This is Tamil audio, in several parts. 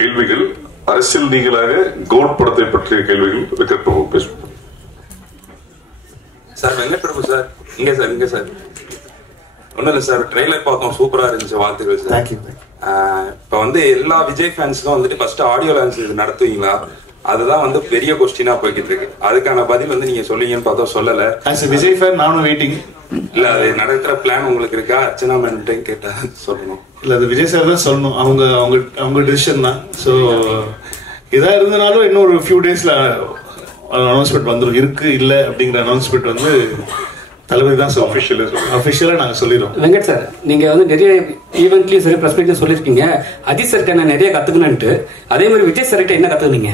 கேள்விகள் அரசியல் நீங்களாக கவுட் படத்தை பற்றிய கேள்விகள் வெங்கட் பிரபு பேசுவோம். சார் வெங்கட் பிரபு சார் இங்க சார் ஒன்றும் இல்லை சார், ட்ரெய்லர் பார்த்தோம், சூப்பரா இருந்துச்சு, வாழ்த்துக்கள் சார். இப்போ வந்து எல்லா விஜய் ஃபேன்ஸுக்கும் வந்துட்டு ஃபர்ஸ்ட் ஆடியோ லான்ச் இது நடத்துவீங்களா? அதுதான் வந்து பெரிய கொஸ்டினா போய்கிட்டு இருக்கு. அதுக்கான பதில் வந்து நீங்க சொல்லுவீங்கன்னு பார்த்தோம், சொல்லல. விஜய் ஃபேன் நானும் வெயிட்டிங். இல்ல அது நடக்கிற பிளான் உங்களுக்கு இருக்கா? அர்ச்சனா மேம் கேட்டா சொல்லணும். இல்ல அது விஜய் சார் தான் சொல்லணும், அவங்க டிசிஷன் தான். ஸோ இதா இருந்தனாலும் இன்னும் ஒரு ஃபியூ டேஸ்ல அனௌன்ஸ்மெண்ட் வந்துடும். இருக்கு இல்ல அப்படிங்கிற அனௌன்ஸ்மெண்ட் வந்து தளபதி தான் அஃபிஷியலா நாங்க சொல்லிடுவோம். வெங்கட் சார், நீங்க வந்து நிறைய ஈவென்ட்லயும் சரி பிரஸ் மீட்லயும் சொல்லிருக்கீங்க அஜித் சார்கிட்ட நான் நிறைய கத்துக்கணும்ட்டு. அதே மாதிரி விஜய் சார்கிட்ட என்ன கத்துக்கினீங்க?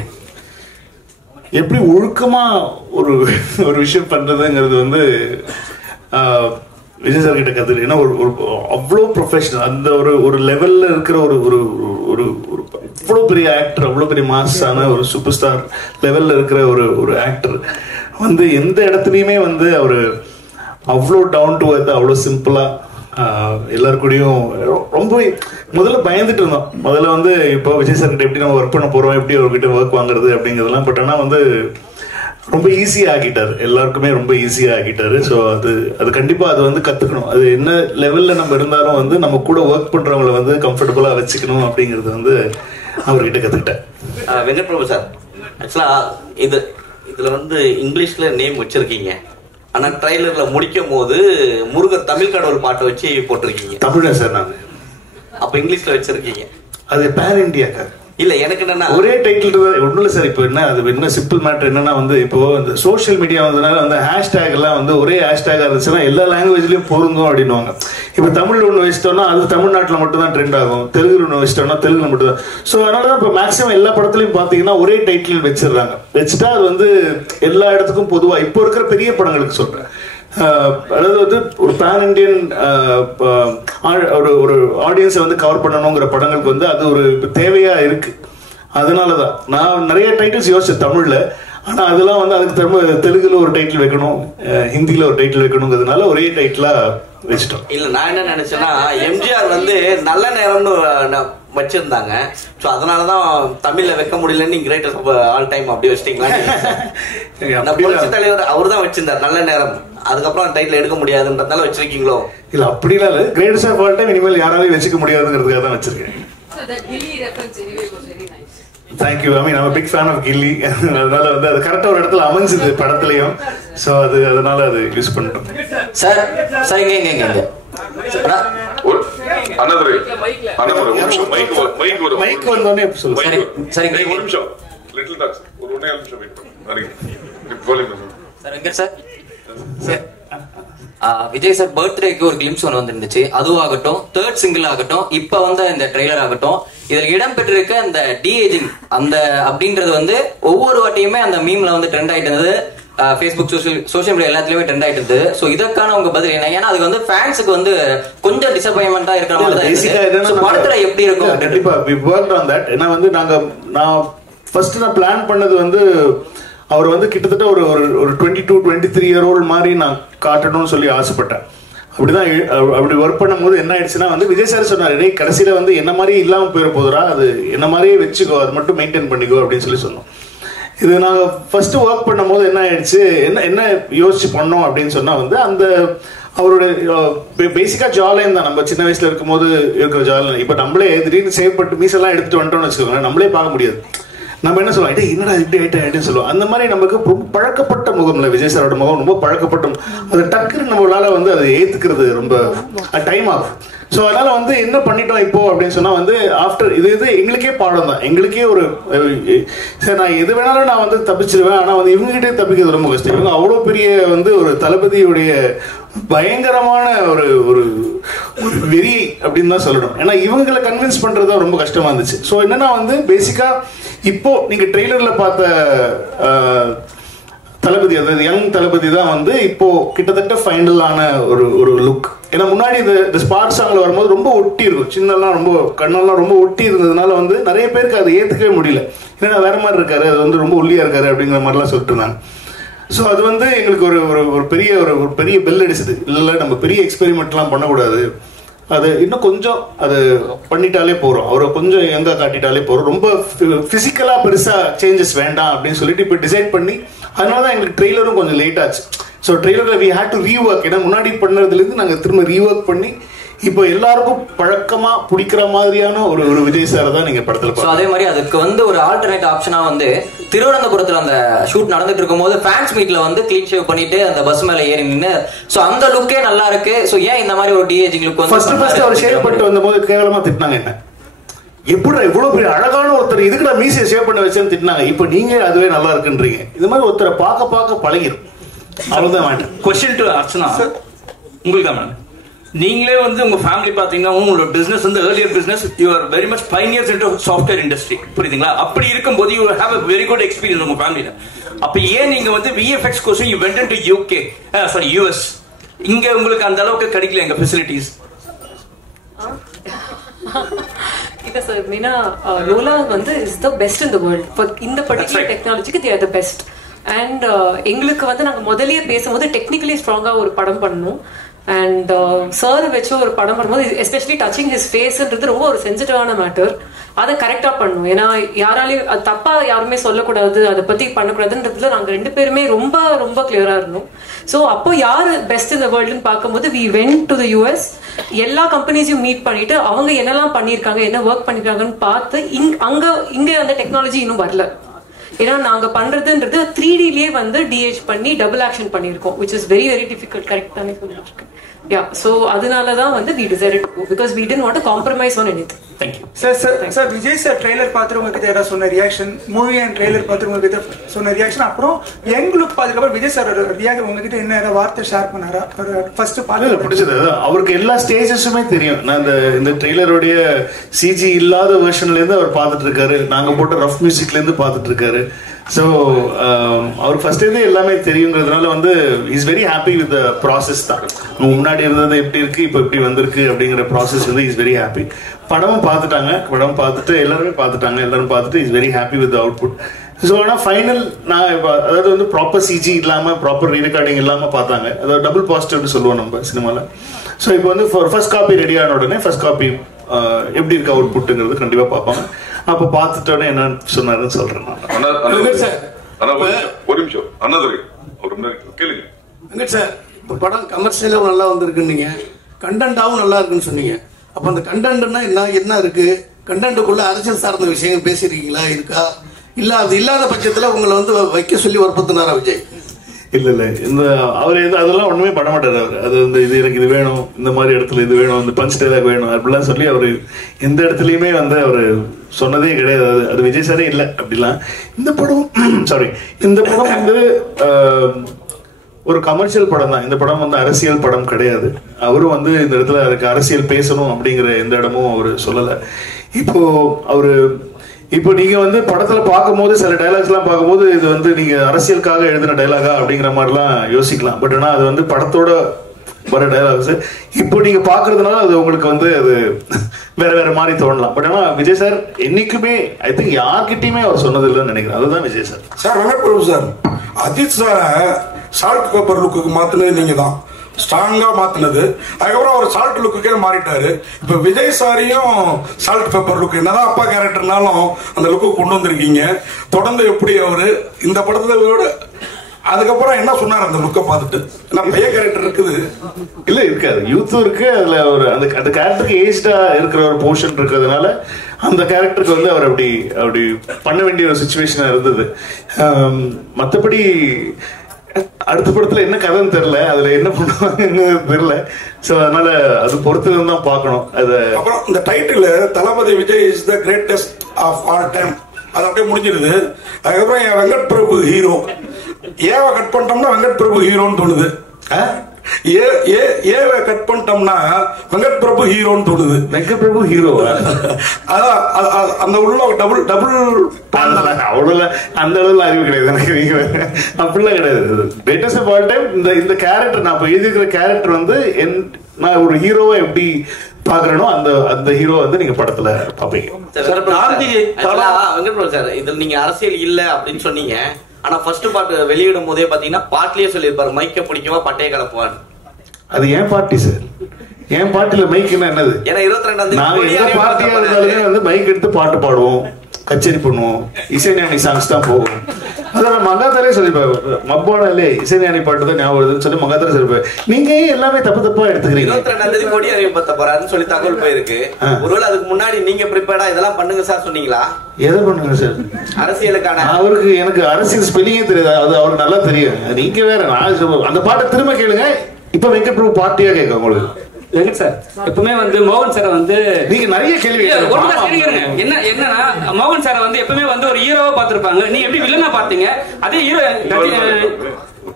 எப்படி ஒழுக்கமா ஒரு விஷயம் பண்றதுங்கிறது வந்து விஜய் சார் கிட்ட கத்துக்கு. ஏன்னா ஒரு அவ்வளோ ப்ரொஃபஷனல், அந்த ஒரு லெவல்ல இருக்கிற ஒரு அவ்வளோ பெரிய ஆக்டர், அவ்வளோ பெரிய மாஸான ஒரு சூப்பர் ஸ்டார் லெவல்ல இருக்கிற ஒரு ஆக்டர் வந்து எந்த இடத்துலையுமே வந்து அவரு அவ்வளோ டவுன் டு எர்த், அவ்வளோ சிம்பிளா எல்லாருக்கூடையும் ரொம்ப முதல்ல பயந்துட்டு இருந்தோம். முதல்ல வந்து இப்போ விஜய் சார் கிட்ட எப்படி நம்ம ஒர்க் பண்ண போறோம், எப்படி அவர்கிட்ட ஒர்க் வாங்குறது அப்படிங்கிறதுலாம். பட் ஆனால் வந்து ரொம்ப ஈஸியா ஆக்கிட்டாரு, எல்லாருக்குமே ரொம்ப ஈஸியா ஆக்கிட்டாரு. ஸோ அது கண்டிப்பா அது வந்து கத்துக்கணும். அது என்ன லெவல்ல நம்ம இருந்தாலும் வந்து நம்ம கூட ஒர்க் பண்றவங்களை வந்து கம்ஃபர்டபுளா வச்சுக்கணும் அப்படிங்கிறது வந்து அவர்கிட்ட கத்துக்கிட்டேன். வெங்கட் பிரபு சார், ஆக்சுவலா இதுல வந்து இங்கிலீஷ்ல நேம் வச்சிருக்கீங்க, ஆனா ட்ரைலர்ல முடிக்கும் போது முருகர் தமிழ் கடவுள் பாட்டை வச்சு போட்டிருக்கீங்க. தமிழா சார்? நான் அப்ப இங்கிலீஷ்ல வச்சிருக்கீங்க. அது பேன் இண்டியா இல்ல, எனக்கு என்னன்னா ஒரே டைட்டில் ஒன்றும் இல்லை சார். இப்போ என்ன சிம்பிள் மேட்டர் என்னன்னா வந்து இப்போ இந்த சோஷியல் மீடியா வந்ததுனால வந்து ஹேஷ்டேக் எல்லாம் வந்து ஒரே ஹேஷ்டேக் இருந்துச்சுன்னா எல்லா லாங்குவேஜ்லயும் பொருந்தும் அப்படின்னுவாங்க. இப்போ தமிழ் ஒன்று வச்சிட்டோம்னா அது தமிழ்நாட்டில் மட்டும் தான் ட்ரெண்ட் ஆகும், தெலுங்கு ஒன்று வச்சிட்டோம்னா தெலுங்குல மட்டும் தான். ஸோ அதனால தான் இப்போ மேக்ஸிமம் எல்லா படத்துலையும் பார்த்தீங்கன்னா ஒரே டைட்டில் வச்சிடுறாங்க. வச்சுட்டா அது வந்து எல்லா இடத்துக்கும் பொதுவாக இப்போ இருக்கிற பெரிய படங்களுக்கு சொல்றேன். அதாவது வந்து ஒரு பேன் இண்டியன் ஒரு ஆடியன்ஸை வந்து கவர் பண்ணணுங்கிற படங்களுக்கு வந்து அது ஒரு தேவையா இருக்கு. அதனாலதான் நான் நிறைய டைட்டில்ஸ் யோசிச்சேன் தமிழ்ல. ஆனா அதெல்லாம் வந்து அதுக்கு தெலுங்குல ஒரு டைட்டில் வைக்கணும், ஹிந்தியில ஒரு டைட்டில் வைக்கணுங்கிறதுனால ஒரே டைட்டிலா வச்சுட்டோம். இல்ல நான் என்ன நினைச்சேன்னா எம்ஜிஆர் வந்து நல்ல நேரம்னு வச்சிருந்தாங்க. சோ அதனாலதான் தமிழ்ல வைக்க முடியலன்னு கிரேட்டஸ்ட் ஆல் டைம் அப்படி வச்சிட்டீங்களா? புரட்சி தலைவர் அவர் தான் வச்சிருந்தார் நல்ல நேரம், அதுக்கப்புறம் டைட்டில் எடுக்க முடியாதுன்றதால வச்சிருக்கீங்களோ? இல்ல அப்படிலாம் இல்ல, கிரேட்டஸ்ட் ஆஃப் ஆல் டைம் இனிமேல் யாராலையும் வச்சுக்க முடியாதுங்கிறதுக்காக தான் வச்சிருக்கேன். Thank you. I mean I'm a big fan of கில்லி. அதனால வந்து அது கரெக்டா ஒரு இடத்துல அமைஞ்சது படத்துலயும். சோ அதனால அது யூஸ் பண்ணிட்டோம். சார் இங்க மைக் வந்தோடனே சொல்லுங்க. சரி ஒரு நிமிஷம், லிட்டில் டாக்ஸ் ஒரு ஒண்ணே நிமிஷம் வெயிட் பண்ணுங்க. சார் எங்க சார் விஜய் சார் பர்த்டேக்கு ஒரு கிளிம்ஸ் ஒன்று வந்துருந்துச்சு. அதுவாகட்டும், தேர்ட் சிங்கிள் ஆகட்டும், இப்ப வந்த இந்த ட்ரெய்லர் ஆகட்டும், இதில் இடம்பெற்றிருக்க அந்த டிஏஜிங் அந்த அப்படின்றது வந்து ஒவ்வொரு வாட்டியுமே அந்த மீம்ல வந்து ட்ரெண்ட் ஆயிட்டு இருந்தது. ஃபேஸ்புக் சோஷியல் மீடியா எல்லாத்துலயுமே ட்ரெண்ட் ஆயிட்டு இருந்தது. ஸோ இதற்கான உங்க பதில் என்ன? ஏன்னா அதுக்கு வந்து ஃபேன்ஸுக்கு வந்து கொஞ்சம் டிசப்பாயின்மெண்டா இருக்கிற மாதிரி தான் படத்துல எப்படி இருக்கும்? கண்டிப்பா we worked on that. ஏன்னா வந்து நான் ஃபர்ஸ்ட் பிளான் பண்ணது வந்து அவர் வந்து கிட்டத்தட்ட ஒரு 22-23 year old மாதிரி நான் காட்டணும்னு சொல்லி ஆசைப்பட்டேன். அப்படி ஒர்க் பண்ணும்போது என்ன ஆயிடுச்சுன்னா வந்து விஜய் சார் சொன்னாரு, கடைசியில வந்து என்ன மாதிரி இல்லாம போயிட போதுரா, அது என்ன மாதிரியே வச்சுக்கோ, அது மட்டும் மெயின்டைன் பண்ணிக்கோ அப்படின்னு சொல்லி சொன்னோம். இது நாங்க ஃபர்ஸ்ட் ஒர்க் பண்ணும் போது என்ன ஆயிடுச்சு, என்ன யோசிச்சு பண்ணோம் அப்படின்னு சொன்னா வந்து அந்த அவரோட பேசிக்கா ஜாலைன் தான். நம்ம சின்ன வயசுல இருக்கும் போது இருக்கிற ஜாலைன் இப்ப நம்மளே திடீர்னு சேவ் பண்ணிட்டு மீசெல்லாம் எடுத்துட்டு வந்துட்டோம்னு வச்சுக்கோங்க, நம்மளே பார்க்க முடியாது. நம்ம என்ன சொல்லுவோம், என்னடா இப்படி ஆயிட்டேன் சொல்லுவோம். அந்த மாதிரி நமக்கு ரொம்ப பழக்கப்பட்ட முகம்ல விஜய் சாரோட முகம் ரொம்ப பழக்கப்பட்ட, அது டக்குன்னு நம்மளால வந்து அதை ஏத்துக்கிறது ரொம்ப டைம் ஆகும். ஸோ அதனால வந்து என்ன பண்ணிட்டோம் இப்போ அப்படின்னு சொன்னா வந்து ஆஃப்டர் இது எங்களுக்கே பாடம் தான். எங்களுக்கே ஒரு சரி நான் எது வேணாலும் நான் வந்து தப்பிச்சிருவேன், ஆனா வந்து இவங்ககிட்டே தப்பிக்கிறது ரொம்ப கஷ்டம். இவங்க அவ்வளோ பெரிய வந்து ஒரு தளபதியுடைய பயங்கரமான ஒரு ஒரு வெறி அப்படின்னு தான் சொல்லணும். ஏன்னா இவங்களை கன்வின்ஸ் பண்றது ரொம்ப கஷ்டமா இருந்துச்சு. ஸோ என்னன்னா வந்து பேசிக்கா இப்போ நீங்க ட்ரெய்லர்ல பார்த்த தளபதி, அதாவது யங் தளபதி தான் வந்து இப்போ கிட்டத்தட்ட ஃபைனலான ஒரு லுக். ஏன்னா முன்னாடி இந்த ஸ்பாட் சாங்ல வரும்போது ரொம்ப ஒட்டி இருக்கும், சின்னெல்லாம் ரொம்ப கண்ணெல்லாம் ரொம்ப ஒட்டி இருந்ததுனால வந்து நிறைய பேருக்கு அதை ஏத்துக்கவே முடியல. ஏன்னா வேற மாதிரி இருக்காரு, அது வந்து ரொம்ப ஒல்லியா இருக்காரு அப்படிங்கிற மாதிரிலாம் சொல்லிட்டு இருந்தாங்க. ஸோ அது வந்து எங்களுக்கு ஒரு பெரிய பெரிய பெல் அடிச்சது. இல்லை நம்ம பெரிய எக்ஸ்பெரிமெண்ட்லாம் பண்ணக்கூடாது, அது இன்னும் கொஞ்சம் அது பண்ணிட்டாலே போறோம், அவரை கொஞ்சம் எங்க காட்டிட்டாலே போறோம், ரொம்ப பிசிக்கலா பெருசா சேஞ்சஸ் வேண்டாம் அப்படின்னு சொல்லிட்டு இப்போ டிசைட் பண்ணி, அதனாலதான் எங்களுக்கு ட்ரெய்லரும் கொஞ்சம் லேட் ஆச்சு. ஸோ ட்ரெய்லர்ல வி ஹேட் டு ரீஒர்க், ஏன்னா முன்னாடி பண்ணதுலேருந்து நாங்கள் திரும்ப ரீஒர்க் பண்ணி இப்போ எல்லாருக்கும் பழக்கமா பிடிக்கிற மாதிரியான ஒரு விஜய் சார் தான் நீங்க படத்துல. அதே மாதிரி அதுக்கு வந்து ஒரு ஆல்டர்னேட் ஆப்ஷனா வந்து திருவனந்தபுரத்துல அந்த ஷூட் நடந்துட்டு இருக்கும் போது ஃபேன்ஸ் மீட்ல வந்து கிளீன் ஷேவ் பண்ணிட்டு அந்த பஸ் மேல ஏறி நின்று, சோ அந்த லுக்கே நல்லா இருக்கு. சோ ஏன் இந்த மாதிரி ஒரு டிஏஜிங் லுக் வந்து ஃபர்ஸ்ட் அவர் ஷேவ் பண்ணிட்டு வந்தபோது கேவலமா திட்டினாங்க, என்ன எப்படி இவ்வளவு பெரிய அழகான ஒருத்தர் இதுக்கு நான் மீசையை ஷேவ் பண்ண வச்சேன்னு திட்டினாங்க. இப்போ நீங்க அதுவே நல்லா இருக்குன்றீங்க. இந்த மாதிரி ஒருத்தரை பார்க்க பழகிடும், அவ்வளவுதான் வேண்டாம். क्वेश्चन டு அர்ச்சனா, உங்களுக்கு தான் மேடம். நீங்களே வந்து உங்க ஃபேமிலி பாத்தீங்கன்னா உங்களோட பிசினஸ் வந்து earlier business, you are very much pioneers into software industry, புரியுதுங்களா? அப்படி இருக்கும்போது you have a very good experience உங்க ஃபேமிலில. அப்ப ஏன் நீங்க வந்து VFX course you went into UK sorry US, இங்க உங்களுக்கு அந்த அளவுக்கு கிடைக்கல எங்க ஃபெசிலிட்டிஸ்? இல்ல சார், மீனா லோலா வந்து is the best in the world for இந்த பர்టిక్యులர் டெக்னாலஜிக்கு they are the best. And எங்களுக்கு வந்து நாங்க முதல்லயே பேசும்போது டெக்னிக்கலி ஸ்ட்ராங்கா ஒரு படம் பண்ணணும். அண்ட் சார் வச்சு ஒரு படம் பண்ணும்போது எஸ்பெஷலி டச்சிங் ஹிஸ் ஃபேஸ்ன்றது ரொம்ப ஒரு சென்சிட்டிவான மேட்டர். அதை கரெக்டா பண்ணணும். ஏன்னா யாராலையும் அது தப்பா யாருமே சொல்லக்கூடாது, அதை பத்தி பண்ணக்கூடாதுன்றதுல நாங்க 2 பேருமே ரொம்ப ரொம்ப கிளியரா இருந்தோம். ஸோ அப்போ யாரு பெஸ்ட் இந்த வேர்ல்டுன்னு பார்க்கும்போது we went to the US. எல்லா கம்பெனிஸையும் மீட் பண்ணிட்டு அவங்க என்னெல்லாம் பண்ணியிருக்காங்க, என்ன ஒர்க் பண்ணிருக்காங்கன்னு பார்த்து இங்க அந்த டெக்னாலஜி இன்னும் வரல. ஏன்னா நாங்க பண்றதுன்றது 3Dலயே வந்து டிஹெச் பண்ணி டபுள் ஆக்ஷன் பண்ணிருக்கோம், which is very very difficult. Correct தானே சொல்லிருக்கேன். Yeah, so அதனாலதான் வந்து we decided to go because we didn't want to compromise on anything. Thank you. Sir Vijay sir trailer பார்த்துட்டு உங்ககிட்ட ஏதாவது சொன்ன ரியாக்ஷன், மூவி அண்ட் ட்ரெய்லர் பார்த்துட்டு உங்ககிட்ட சொன்ன ரியாக்ஷன், அப்புறம் எங்களுக்கு அதுக்கப்புறம் விஜய் சார் ரியாக்ஷன் உங்ககிட்ட என்ன ஏதாவது வார்த்தை ஷேர் பண்ணாரா? ஃபர்ஸ்ட் பார்த்து பிடிச்சது அவருக்கு எல்லா ஸ்டேஜஸுமே தெரியும். நான் இந்த ட்ரெய்லருடைய சிஜி இல்லாத வெர்ஷன்ல இருந்து அவர் பார்த்துட்டு இருக்காரு, நாங்க போட்ட ரஃப் மியூசிக்ல இருந்து பார்த்துட்டு இருக்காரு. ஸோ அவர் ஃபர்ஸ்ட் இருந்தே எல்லாமே தெரியுங்கிறதுனால வந்து is very happy with process தான். முன்னாடி இருந்தது எப்படி இருக்கு, இப்போ எப்படி வந்திருக்கு அப்படிங்கிற ப்ராசஸ் வந்து இஸ் வெரி ஹாப்பி. படமும் பார்த்துட்டாங்க, படம் பார்த்துட்டு எல்லாரும் பார்த்துட்டு is very happy with output. So ஆனால் ஃபைனல் நான் இப்போ அதாவது வந்து ப்ராப்பர் சிஜி இல்லாமல் ப்ராப்பர் ரீரெக்கார்டிங் இல்லாமல் பார்த்தாங்க. அதாவது டபுள் பாசிட்டிவ்னு சொல்லுவோம் நம்ம சினிமாவில். ஸோ இப்போ வந்து ஃபர்ஸ்ட் காப்பி ரெடி ஆன உடனே ஃபர்ஸ்ட் காப்பி எப்படி இருக்கு அவுட்புட்டுங்கிறது கண்டிப்பாக பார்ப்பாங்க. அப்ப பார்த்துட்டோன்னே என்ன சொன்னாருன்னு சொல்றேன். ஒரு நிமிஷம் அண்ணாதுரை கேளுங்க. வெங்கட் சார், இப்போ படம் கமர்ஷியலாகவும் நல்லா வந்திருக்குன்னீங்க, கண்டென்ட்டாகவும் நல்லா இருக்குன்னு சொன்னீங்க. அப்போ அந்த கண்டென்ட்னா என்ன இருக்கு? கண்டென்ட்டுக்குள்ள அரசியல் சார்ந்த விஷயங்கள் பேசியிருக்கீங்களா, இருக்கா? இல்ல அது இல்லாத பட்சத்துல உங்களை வந்து வைக்க சொல்லி வற்புறுத்தினாரா விஜய்? இல்ல இந்த அவர் அதெல்லாம் ஒண்ணுமே பண்ண மாட்டாரு. அவர் அது வந்து இது எனக்கு இது வேணும், இந்த மாதிரி இடத்துல இது வேணும், இந்த பஞ்ச் டைலாக் வேணும் அப்படிலாம் சொல்லி அவரு எந்த இடத்துலயுமே வந்து அவரு சொன்னதே கிடையாது. அது விஜய் சாரே இல்லை அப்படிலாம். இந்த படம் வந்து ஒரு கமர்ஷியல் படம் தான். இந்த படம் வந்து அரசியல் படம் கிடையாது. அவரும் வந்து இந்த இடத்துல அதுக்கு அரசியல் பேசணும் அப்படிங்கிற எந்த இடமும் அவரு சொல்லலை. இப்போ நீங்க வந்து படத்துல பார்க்கும்போது சில டைலாக்ஸ் எல்லாம் பார்க்கும்போது இது வந்து நீங்க அரசியலுக்காக எழுதின டைலாகா அப்படிங்கிற மாதிரிலாம் யோசிக்கலாம். பட் ஆனா அது வந்து படத்தோட வர டைலாக்ஸ். இப்போ நீங்க பாக்குறதுனால அது உங்களுக்கு வந்து அது வேற மாதிரி தோணலாம். பட் ஆனா விஜய் சார் என்னைக்குமே ஐ திங்க் யார்கிட்டயுமே அவர் சொன்னது இல்லைன்னு நினைக்கிறேன். அதுதான் Vijay sir. Sir Venkat Prabhu sir, Ajith சாரை சால்ட் பேப்பர் லுக்கு மாத்தினது நீங்க தான், ஸ்ட்ராங்கா மாத்தினது. அதுக்கப்புறம் அவர் சால்ட் லுக்கே மாறிட்டாரு. இப்ப விஜய் சாரியும் சால்ட் பேப்பர் லுக், என்னதான் அப்பா கேரக்டர்னாலும் அந்த லுக்கு கொண்டு வந்திருக்கீங்க. தொடர்ந்து எப்படி அவரு இந்த படத்துல அதுக்கப்புறம் என்ன சொன்னார் அந்த லுக்கை பார்த்துட்டு? பைய கேரக்டர் இருக்குது இல்ல இருக்காது, யூத்தும் இருக்கு. அதுல ஒரு அந்த கேரக்டருக்கு ஏஜ்டா இருக்கிற ஒரு போர்ஷன் இருக்கிறதுனால அந்த கேரக்டருக்கு வந்து அவர் அப்படி பண்ண வேண்டிய ஒரு சுச்சுவேஷனா இருந்தது. மற்றபடி அடுத்த படத்துல என்ன கதைன்னு தெரியல, அதுல என்ன பண்ணுவாங்கன்னு தெரியல. சோ அதனால அது பொறுத்து தான் பார்க்கணும். அது அப்புறம் இந்த title Thalapathy Vijay is the greatest of all time, அது அப்படியே முடிஞ்சிருது. அதுக்கப்புறம் என் வெங்கட் பிரபு ஹீரோ, ஏவை கட் பண்ணிட்டோம்னா வெங்கட் பிரபு ஹீரோன்னு தோணுது. ஏவை கட் பண்ணிட்டோம்னா வெங்கட் பிரபு ஹீரோன்னு தோணுது. வெங்கட் பிரபு ஹீரோ அதான் அந்த உள்ள டபுள் அவ்வளவு அந்த அளவுல அறிவு கிடையாது எனக்கு. அப்படிலாம் கிடையாது. கிரேட்டஸ்ட் ஆஃப் ஆல் டைம் இந்த கேரக்டர் நான் எழுதிக்கிற கேரக்டர் வந்து நான் ஒரு ஹீரோவை எப்படி பாக்குறேனோ அந்த ஹீரோ வந்து நீங்க படத்துல பாப்பீங்க. வெங்கட் பிரபு சார், இதுல நீங்க அரசியல் இல்ல அப்படின்னு சொன்னீங்க. ஆனா ஃபர்ஸ்ட் பார்ட் வெளியிடும் போதே பாத்தீங்கன்னா பாட்டிலேயே சொல்லியிருப்பாரு, மைக்க பிடிக்கவா பட்டைய கலப்புவான். அது ஏன் பார்ட்டி சார், என் பாட்டுல மைக்குன்னா என்னது? ஏன்னா 22 நாங்க எந்த பார்ட்டியா இருந்தாலுமே வந்து மைக் எடுத்து பாட்டு பாடுவோம், கச்சேரி பண்ணுவோம், இசைஞானி சாங்ஸ் தான் போகும். அதான் மங்காத்தாலே சொல்லிருப்பேன், மப்பானாலே இசைஞானி பாட்டு தான் ஞாபகம் வருதுன்னு சொல்லி மங்காத்தாலே சொல்லிருப்பேன். நீங்க எல்லாமே தப்பா எடுத்துக்கிறீங்க. 22 கொடி அறிவிப்பத்த போறாருன்னு சொல்லி தகவல் போயிருக்கு. ஒருவேளை அதுக்கு முன்னாடி நீங்க ப்ரிப்பேர்டா இதெல்லாம் பண்ணுங்க சார் சொன்னீங்களா? எதை பண்ணுங்க சார்? அரசியலுக்கான. அவருக்கு எனக்கு அரசியல் ஸ்பெல்லிங்கே தெரியாது, அது அவருக்கு நல்லா தெரியும். நீங்க வேற, நான் அந்த பாட்டை திரும்ப கேளுங்க. இப்ப வெங்கட் பிரபு பார்ட்டியா கேட்க உங்களுக்கு. வெங்கட் சார் எப்பவுமே வந்து மோகன் சாரை வந்து நீங்க நிறைய கேள்வி என்னன்னா மோகன் சாரை வந்து எப்பவுமே வந்து ஒரு ஹீரோவா பாத்திருப்பாங்க. நீங்க எப்படி வில்லனா பாத்தீங்க? அதே ஹீரோ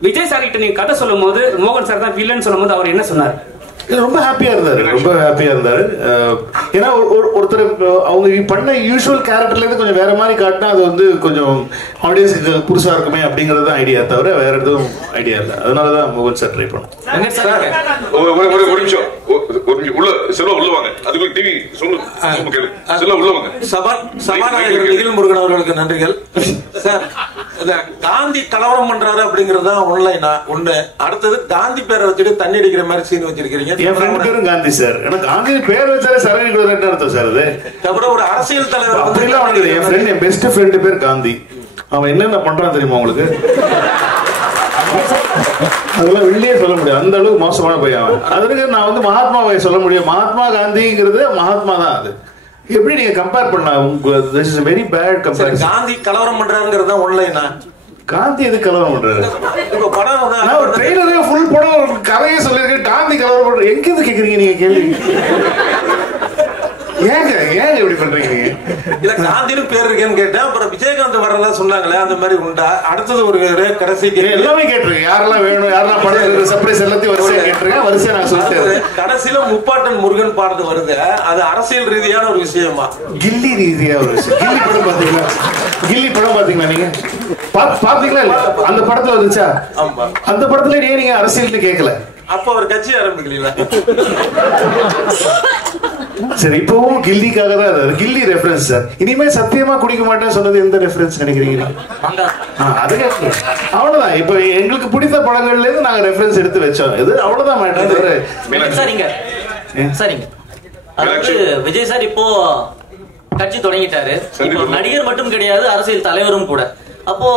விஜய் சார் கிட்ட நீங்க கதை சொல்லும் போது மோகன் சார் தான் வில்லன் சொல்லும் போது அவர் என்ன சொன்னார்? ரொம்ப ஹாப்பியா இருந்தாரு. ஏன்னா ஒருத்தர் அவங்க பண்ண யூஸ்வல் கேரக்டர்ல இருந்து கொஞ்சம் வேற மாதிரி காட்டினா அது வந்து கொஞ்சம் ஆடியன்ஸுக்கு புதுசா இருக்குமே அப்படிங்கறது தான் ஐடியா, தவிர வேற எதுவும் ஐடியா இல்லை. அதனாலதான் மோகன் சார் ட்ரை பண்ணோம். ஒரு நிமிஷம் உள்ள செல்வா உள்ள வாங்க. அதுக்குள்ள டிவி சொல்லு கேளு. செல்வா உள்ள வாங்க. சபாநாயகர் நிகில் முருகன் அவர்களுக்கு நன்றிகள் சார். இந்த காந்தி கலவரம் பண்றாரு அப்படிங்கறது ஒன்லைனா ஒண்ணு. அடுத்தது காந்தி பேரை வச்சுட்டு தண்ணி அடிக்கிற மாதிரி சீன் வச்சிருக்கீங்க. என் ஃப்ரெண்ட் பேரும் காந்தி சார். எனக்கு காந்தி பேர் வச்சாலே சரவணி அர்த்தம் சார். அது அப்புறம் ஒரு அரசியல் தலைவர் அப்படிலாம் என் ஃப்ரெண்ட், என் பெஸ்ட் ஃப்ரெண்டு பேர் காந்தி. அவன் என்னென்ன பண்றான் தெரியுமா உங்களுக்கு? அதெல்லாம் வெளியே சொல்ல முடியாது, அந்த அளவுக்கு மோசமான பையன். அதுக்கு நான் வந்து மகாத்மாவை சொல்ல முடியும். மகாத்மா காந்திங்கிறது மகாத்மா தான். அது எப்படி நீங்க கம்பேர் பண்ண? This is very bad comparison. Gandhi கலவரம் பண்றாருங்கிறது தான் ஒன்லைனா. காந்தி எது கலவரம் பண்றாரு? இப்ப படம் நான் ஒரு ட்ரெய்லரே ஃபுல் படம் கதையே சொல்லிருக்கேன். காந்தி கலவரம் பண்ற எங்க இருந்து கேக்குறீங்க நீங்க கேள்வி? ஏங்க இப்படி பண்றீங்க? இல்ல காந்தின்னு பேர் இருக்கேன்னு கேட்டேன். அப்புறம் விஜயகாந்த் வரதா சொன்னாங்களே, அந்த மாதிரி உண்டா? அடுத்தது ஒரு கடைசி எல்லாமே கேட்டிருக்கேன். யாரெல்லாம் வேணும், யாரெல்லாம் படம் சர்ப்ரைஸ் எல்லாத்தையும் வரிசையா கேட்டிருக்கேன். வரிசையா நான் சொல்லிட்டேன். கடைசியில முப்பாட்டன் முருகன் பாடுறது வருது. அது அரசியல் ரீதியான ஒரு விஷயமா? கில்லி ரீதியா ஒரு விஷயம். கில்லி படம் பாத்தீங்களா? கில்லி படம் பாத்தீங்களா நீங்க? பாத்தீங்களா? அந்த படத்துல வந்துச்சா? அந்த படத்துல நீங்க அரசியல் கேட்கல. அப்ப அவர் கட்சி ஆரம்பிக்கல. சரி, இப்பவும் கில்லிக்காக தான் அது. கில்லி ரெஃபரன்ஸ் சார். இனிமே சத்தியமா குடிக்க மாட்டேன்னு சொன்னது எந்த ரெஃபரன்ஸ் நினைக்கிறீங்க? அது அவ்வளவுதான். இப்ப எங்களுக்கு பிடித்த படங்கள்ல இருந்து நாங்க ரெஃபரன்ஸ் எடுத்து வச்சோம். இது அவ்வளவுதான் மேட்டர். சரிங்க. அதாவது விஜய் சார் இப்போ கட்சி தொடங்கிட்டாரு. இப்போ நடிகர் மட்டும் கிடையாது, அரசியல் தலைவரும் கூட. அப்போ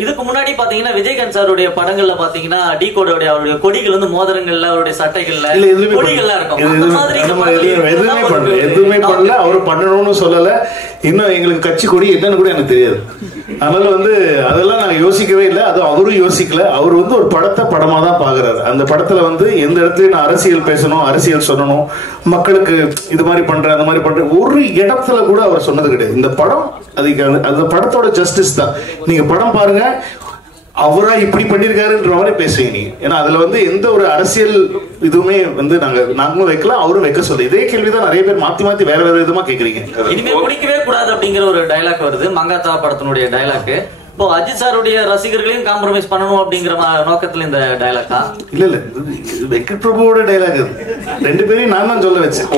இதுக்கு முன்னாடி பாத்தீங்கன்னா விஜயகாந்த் சாருடைய படங்கள்ல பாத்தீங்கன்னா டீகோடோடைய அவருடைய கொடிகள் வந்து மோதிரங்கள்ல அவருடைய சட்டைகள்ல கொடிகள்லாம் இருக்கும். எதுவுமே பண்ணல. அவரு பண்ணணும்னு சொல்லல. இன்னும் எங்களுக்கு கட்சி கொடி என்னன்னு கூட எனக்கு தெரியாது. அதனால வந்து அதெல்லாம் நாங்க யோசிக்கவே இல்லை. அது அவரும் யோசிக்கல. அவர் வந்து ஒரு படத்தை படமா தான் பாக்குறாரு. அந்த படத்துல வந்து எந்த இடத்துலயும் நான் அரசியல் பேசணும், அரசியல் சொல்லணும், மக்களுக்கு இது மாதிரி பண்றேன், அந்த மாதிரி பண்றேன், ஒரு இடத்துல கூட அவர் சொன்னது கிடையாது. இந்த படம் அதுக்கு அந்த படத்தோட ஜஸ்டிஸ் தான். நீங்க படம் பாருங்க, அவரா இப்படி பண்ணிருக்காருன்ற மாதிரி பேசுவீங்க நீங்க. ஏன்னா அதுல வந்து எந்த ஒரு அரசியல் இதுவுமே வந்து நாங்களும் வைக்கலாம், அவரும் வைக்க சொல்ல. இதே கேள்விதான் நிறைய பேர் மாத்தி வேற விதமா கேக்குறீங்க. இனிமே குடிக்கவே கூடாது அப்படிங்கிற ஒரு டைலாக் வருது, மங்காத்தா படத்தினுடைய டைலாக். இப்போ அஜித் சாருடைய ரசிகர்களையும் காம்ப்ரமைஸ் பண்ணணும் அப்படிங்கிற நோக்கத்துல இந்த டைலாக்கா? இல்ல வெங்கட் பிரபுவோட டைலாக். ரெண்டு பேரையும் நான் தான் சொல்ல வச்சேன்.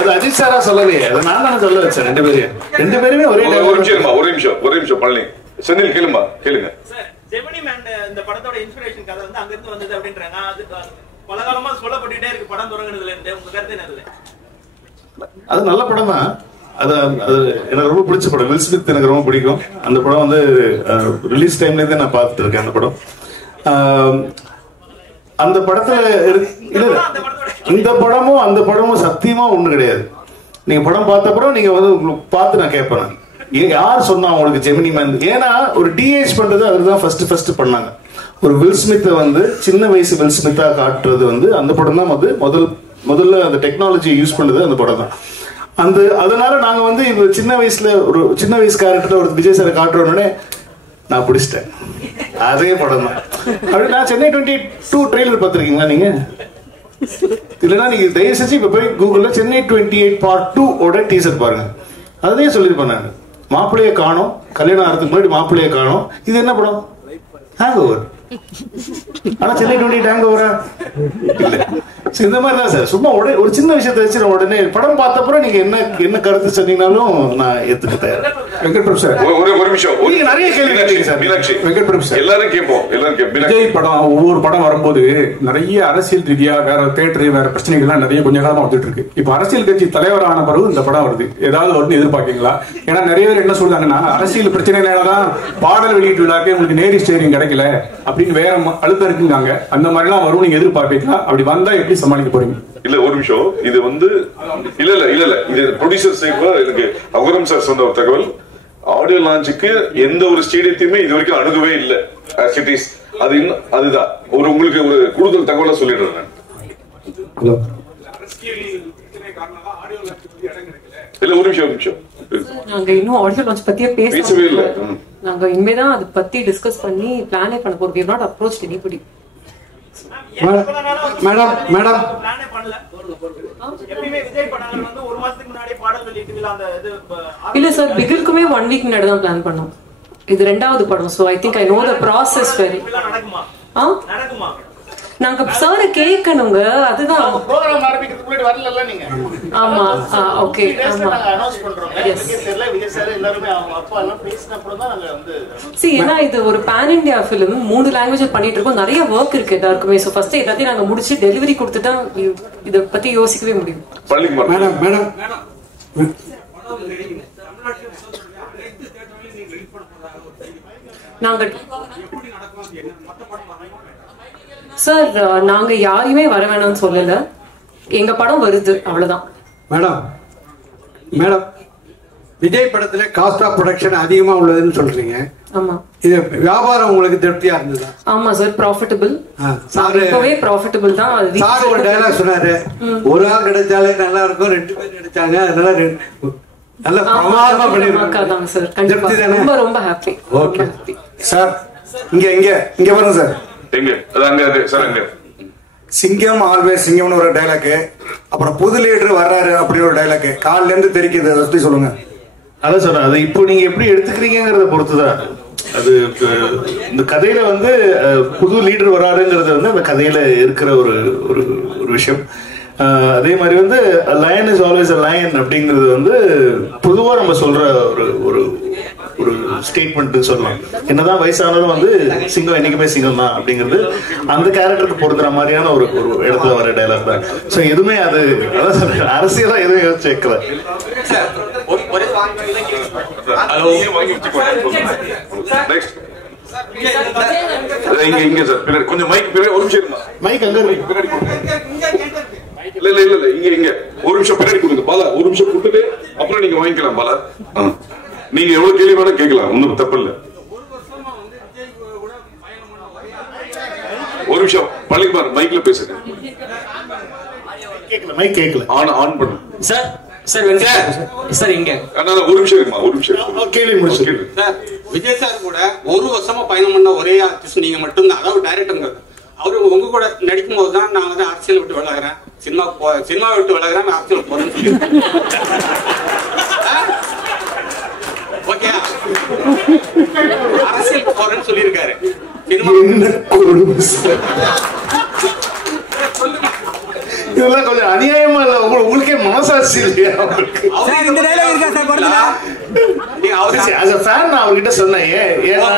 அது அஜித் சாரா சொல்லலையே, அதை நான் தானே சொல்ல வச்சேன். ரெண்டு பேருமே ஒரே நிமிஷம் பழனி செந்தில் கேளுங்க. ஜெமினி மேன் இந்த படத்தோட இன்ஸ்பிரேஷன் கதை வந்து அங்க இருந்து வந்தது அப்படின்றாங்க. அது பல காலமா சொல்லப்பட்டுட்டே இருக்கு படம் தொடங்குனதுல இருந்து. உங்க கருத்து என்ன? அது நல்ல படம் தான். அது எனக்கு ரொம்ப பிடிச்ச படம். வில் ஸ்மித் எனக்கு ரொம்ப பிடிக்கும். அந்த படம் வந்து ரிலீஸ் டைம்ல இருந்தே நான் பார்த்துட்டு இருக்கேன். அந்த படம் அந்த படத்துல இந்த படமும் அந்த படமும் சத்தியமா ஒண்ணு கிடையாது. நீங்க படம் பார்த்த அப்புறம் நீங்க வந்து பார்த்து நான் கேட்பேன், யார் சொன்னா உங்களுக்கு ஜெமினி மேன்? ஏன்னா ஒரு டிஏஜ் பண்றது அதுதான் ஃபர்ஸ்ட் பண்ணாங்க. ஒரு வில் ஸ்மித்தை வந்து சின்ன வயசு வில் ஸ்மித்தா காட்டுறது வந்து அந்த படம் தான் முதல்ல அந்த டெக்னாலஜி யூஸ் பண்ணது அந்த படம் தான். அதனால நாங்க வந்து இப்போ சின்ன வயசு கேரக்டர் ஒரு விஜய் சாரை காட்டுறோன்னே நான் பிடிச்சிட்டேன். அதே படம் தான். அப்படி நான் சென்னை 22 ட்ரெய்லர் பார்த்துருக்கீங்களா நீங்க? இல்லைன்னா நீங்க தயவு செஞ்சு இப்ப போய் கூகுள்ல சென்னை 28 Part 2 ஓட டீசர் பாருங்க. அதே சொல்லியிருப்பேன் நான். மாப்பிள்ளைய காணோம், கல்யாணம் ஆகிறதுக்கு முன்னாடி மாப்பிள்ளைய காணோம். இது என்ன படம்? Hang over. ஆனா சென்னை 28 ஹேங் ஓவரா? இல்ல, இந்த மாதிரி தான் சார். சும்மா ஒரு சின்ன விஷயத்தை வச்சு உடனே படம் பார்த்தப்பறம் நீங்க என்ன கருத்து சொன்னீங்கன்னாலும் நான் ஏத்துக்கிட்டேன். வெங்கட் பிரபு சார் ஒரு நிமிஷம். நீங்க நிறைய கேள்வி கேட்டீங்க சார். மீனாட்சி வெங்கட் பிரபு சார் எல்லாரும் கேட்போம். விஜய் படம் ஒவ்வொரு படம் வரும்போது நிறைய அரசியல் ரீதியா வேற தேட்டரு வேற பிரச்சனைகள்லாம் நிறைய கொஞ்ச காலமா வந்துட்டு இருக்கு. இப்ப அரசியல் கட்சி தலைவரான பிறகு இந்த படம் வருது, ஏதாவது வரும்னு எதிர்பார்க்கீங்களா? ஏன்னா நிறைய பேர் என்ன சொல்றாங்கன்னா அரசியல் பிரச்சனைனாலதான் பாடல் வெளியீட்டு விழாக்கே உங்களுக்கு நேரி ஸ்டேரிங் கிடைக்கல அப்படின்னு வேற அழுத்தம் இருக்குங்க. அந்த மாதிரி எல்லாம் வரும் நீங்க எதிர்பார்ப்பீங்களா? அப்படி வந்தா எப்படி சமாளிக்க போறீங்க? இல்ல ஒரு நிமிஷம். இது வந்து இல்ல இது ப்ரொடியூசர் சைட்ல எனக்கு அகரம் சார் சொன்ன ஒரு தகவல். ஆடியோ லான்ச்சுக்கு எந்த ஒரு ஸ்டேடியத்தையுமே இது வரைக்கும் அணுகவே இல்லை. அதுதான் உங்களுக்கு ஒரு கூடுதல் தகவலை சொல்லிடுறேன். இல்ல ஒரு நிமிஷம். நாங்க இன்னும் ஆடியோ லான்ச் பத்தியே பேசவே இல்லை. நாங்க இனிமேதான் அதை பத்தி டிஸ்கஸ் பண்ணி பிளானே பண்ண போறோம். we have not approached anybody. Madam இல்ல சார், பிகிலுக்குமே 1 வீக் முன்னாடி தான் பிளான் பண்ணோம். இது 2வது படம். So I think I know the process very. நாங்க சார் கேட்கணுங்க. அதுதான் ப்ரோகிராம் ஆரம்பிக்கிறதுக்கு முன்னாடி வரல நீங்க. ஆமா ஓகே. ஆமா அனௌன்ஸ் பண்றோம். தெரியல விஜய் சார் எல்லாரும் அவங்க அப்பா எல்லாம் பேசின அப்புறம் தான் நாங்க வந்து ஏன்னா இது ஒரு பேன் இந்தியா ஃபிலிம், 3 லாங்குவேஜ் பண்ணிட்டு இருக்கோம். நிறைய ஒர்க் இருக்கு எல்லாருக்குமே. சோ ஃபர்ஸ்ட் எல்லாத்தையும் நாங்க முடிச்சு டெலிவரி கொடுத்துட்டா இத பத்தி யோசிக்கவே முடியும். மேடம் நாங்க சார் நாங்க யாரையுமே வர வேணாம்னு சொல்லல. எங்க படம் வருது அவ்வளவுதான். மேடம் விஜய் படத்துல காஸ்ட் ஆஃப் ப்ரொடக்ஷன் அதிகமா உள்ளதுன்னு சொல்றீங்க. ஆமா. இது வியாபாரம் உங்களுக்கு திருப்தியா இருந்ததா? ஆமா சார், ப்ராஃபிட்டபிள். இப்பவே ப்ராஃபிட்டபிள் தான். சார் ஒரு டயலாக் சொன்னாரு, ஒரு ஆள் கிடைச்சாலே நல்லா இருக்கும், 2 பேர் கிடைச்சாங்க அதனால நல்ல பிரமாதமா பண்ணிருக்காங்க சார். கண்டிப்பா ரொம்ப ரொம்ப ஹாப்பி. Okay sir. இங்க பாருங்க சார். சிங்கம் ஆல்வேஸ் சிங்கம்னு ஒரு டைலாக், அப்புறம் புது லீடர் வர்றாரு அப்படின்னு ஒரு டைலாக் காலில இருந்து தெரிக்குது. அதை பத்தி சொல்லுங்க. அதான் சொல்றேன். அது இப்போ நீங்க எப்படி எடுத்துக்கிறீங்கிறத பொறுத்துதான். அது இந்த கதையில வந்து புது லீடர் வராருங்கிறது வந்து அந்த கதையில இருக்கிற ஒரு ஒரு விஷயம். அதே மாதிரி வந்து line is always a lion அப்படிங்கிறது வந்து பொதுவா நம்ம சொல்ற ஒரு ஒரு ஒரு ஸ்டேட்மெண்ட் சொல்லலாம். என்னதான் வயசானதும் வந்து சிங்கம் என்னைக்குமே சிங்கம் தான் அப்படிங்கிறது அந்த கேரக்டருக்கு பொருந்துற மாதிரியான ஒரு ஒரு இடத்துல வர டைலாக் தான். ஸோ எதுவுமே அது அரசியலா எதுவும் யோசிச்சு வைக்கல. கொஞ்சம் மைக் அங்க இல்ல இங்க ஒரு நிமிஷம் பின்னாடி கொடுங்க பாலா. ஒரு நிமிஷம் கொடுத்துட்டு அப்புறம் நீங்க வாங்கிக்கலாம் பாலா. நீங்க எவ்வளவு கேள்வி வேணா கேட்கலாம், ஒன்னும் தப்பு இல்ல. ஒரு நிமிஷம் பழனிக்குமார் மைக்ல பேசுங்க. மைக் கேட்கல. ஆன் பண்ணு சார். சார் இங்க ஒரு நிமிஷம் இருக்குமா? ஒரு நிமிஷம் கேள்வி முடிச்சு. விஜய் சார் கூட 1 வருஷமா பயணம் பண்ண ஒரே ஆர்டிஸ்ட் நீங்க மட்டும்தான். அதாவது டைரக்டருங்க. அவரு உங்க கூட நடிக்கும் போது தான் நான் வந்து அரசியல் விட்டு விலகிறேன், சினிமா விட்டு விலகிறேன், அரசியல் போறேன்னு சொல்லி ஓகே அரசியல் போறேன்னு சொல்லியிருக்காரு. இதெல்லாம் கொஞ்சம் அநியாயமா இல்ல? உங்களுக்கே மனசாட்சி இல்லையா? அவர்கிட்ட சொன்னேன், ஏன்னா